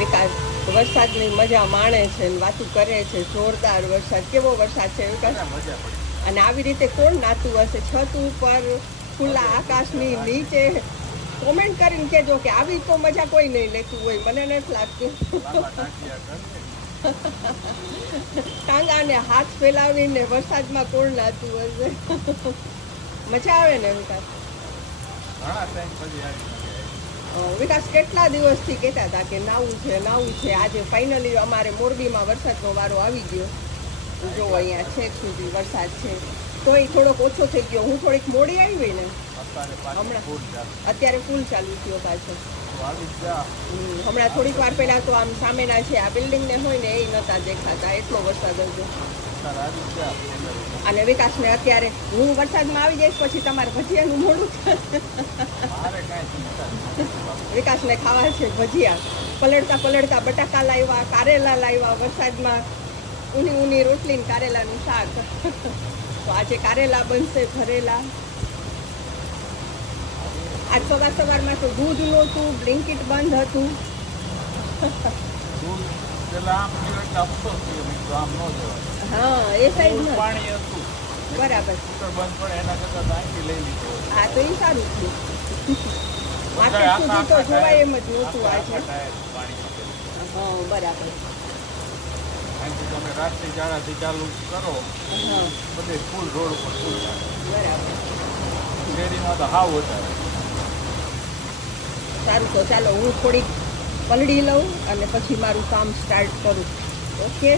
વિકાસ વરસાદની મજા માણે છે ને વાતું કરે છે. જોરદાર વરસાદ, કેવો વરસાદ છે વિકાસ. અને આવી રીતે કોણ નાતું હશે છત ઉપર ખુલ્લા આકાશની નીચે? કોમેન્ટ કરીને કહેજો કે આવી તો મજા કોઈ નહીં લેતું હોય. મને નથી લાગતું. ટાંગાને હાથ ફેલાવીને વરસાદમાં કોણ નાતું હશે? મજા આવે ને વિકાસ? વિકાસ કેટલા દિવસથી કહેતા હતા કે નાવું છે નાવું છે. આજે ફાઇનલી અમારે મોરબીમાં વરસાદનો વારો આવી ગયો. જો અહીંયા છેક સુધી વરસાદ છે. તોય થોડોક ઓછો થઈ ગયો. હું થોડીક મોડી આવી ને હમણાં, અત્યારે ફૂલ ચાલુ થયો પાછો. હમણાં થોડીક વાર પહેલા તો આમ સામેના છે આ બિલ્ડિંગ ને હોય ને એ નતા દેખાતા, એટલો વરસાદ હતો. અને વિકાસને અત્યારે હું વરસાદમાં આવી જઈશ પછી તમારે ભજીયાનું મોડું વિકાસને ખાવા છે ભજીયા. પલળતા પલળતા બટાકા લાવ્યા, કારેલા લાવ્યા વરસાદમાં. ઊની રોટલી ને કારેલાનું શાક. તો આજે કારેલા બનશે ભરેલા. આજ સવારમાં તો દૂધ નહોતું, બ્લિંકિટ બંધ હતું. હા એ સાઈડ બરાબર. હા તો એ સારું થયું. માર્કેટ સુધી તો જોવાય એમ જ નહોતું આજે. હા બરાબર. તમે રાતની જાળાથી ચાલુ કરો બધે ફૂલ રોડ ઉપર ફૂલ બરાબર. શેરીમાં તો હાવ વધારે. સારું તો ચાલો હું થોડીક પલળી લઉં અને પછી મારું કામ સ્ટાર્ટ કરું. ઓકે.